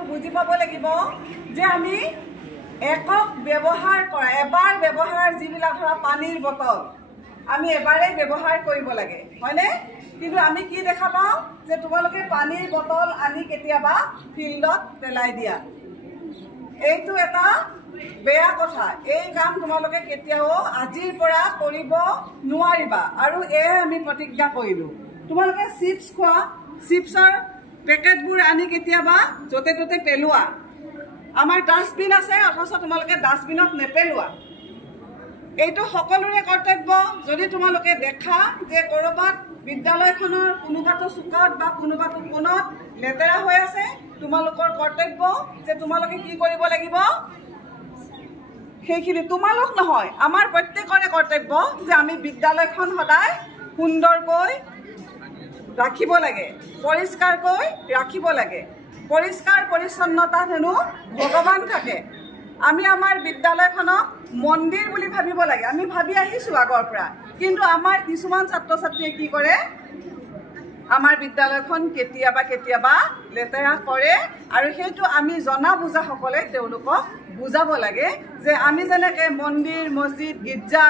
কথাটো বুজি পাব লাগিব যে আমি একক ব্যৱহাৰ কৰা এবাৰ ব্যৱহাৰ যিবিলাক ধৰা পানীৰ বটল আমি এবাৰেই ব্যৱহাৰ কৰিব লাগে হয়নে কিন্তু আমি কি দেখা পাওঁ যে তোমালোকে পানীৰ বটল আনি কেতিয়াবা ফিল্ডত পেলাই দিয়া এইটো এটা বেয়া কথা এই কাম তোমালোকে কেতিয়াও আজিৰ পৰা কৰিব নোৱাৰিবা আৰু আমি প্ৰতিজ্ঞা কৰিলো তোমালোকে চিপছ খোৱা চিপছৰ পেকেটবোৰ আনি কেতিয়াবা যতে ততে পেলোৱা আমাৰ ডাষ্টবিন আছে অথচ তোমালোকে ডাষ্টবিনত নেপেলোৱা এইটো সকলোৰে কৰ্তব্য যদি তোমালোকে দেখা যে কৰবাত বিদ্যালয়খনৰ কোনোবাটো চুকত বা কোনোবাটো কোণত লেতেৰা হৈ আছে তোমালোকৰ কৰ্তব্য যে তোমালোকে কি কৰিব লাগিব সেইখিনি তোমালোক নহয় আমাৰ প্ৰত্যেকৰে কৰ্তব্য যে আমি বিদ্যালয়খন সদায় সুন্দৰকৈ ৰাখিব লাগে পৰিষ্কাৰকৈ ৰাখিব লাগে পৰিষ্কাৰ পৰিচ্ছন্নতা হেনো ভগৱান থাকে আমি আমাৰ বিদ্যালয়খনক মন্দিৰ বুলি ভাবিব লাগে আমি ভাবি আহিছো আগৰ পৰা কিন্তু আমাৰ কিছুমান ছাত্ৰ ছাত্ৰীয়ে কি কৰে আমাৰ বিদ্যালয়খন কেতিয়াবা লেতেৰা কৰে আৰু সেইটো আমি জনা বুজা সকলে তেওঁলোকক বুজাব লাগে যে আমি যেনেকৈ মন্দিৰ মছজিদ গীৰ্জা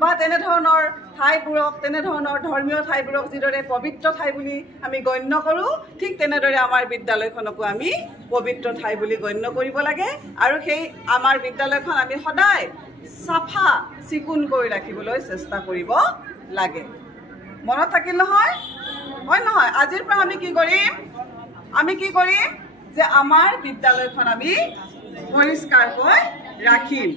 বা তেনেধৰণৰ ঠাইবোৰক তেনেধৰণৰ ধৰ্মীয় ঠাইবোৰক যিদৰে পবিত্ৰ ঠাই বুলি আমি গণ্য কৰোঁ ঠিক তেনেদৰে আমাৰ বিদ্যালয়খনকো আমি পবিত্ৰ ঠাই বুলি গণ্য কৰিব লাগে আৰু সেই আমাৰ বিদ্যালয়খন আমি সদায় চাফা চিকুণ কৰি ৰাখিবলৈ চেষ্টা কৰিব লাগে মনত থাকিল নহয় হয় নহয় আজিৰ পৰা আমি কি কৰিম যে আমাৰ বিদ্যালয়খন আমি পৰিষ্কাৰকৈ ৰাখিম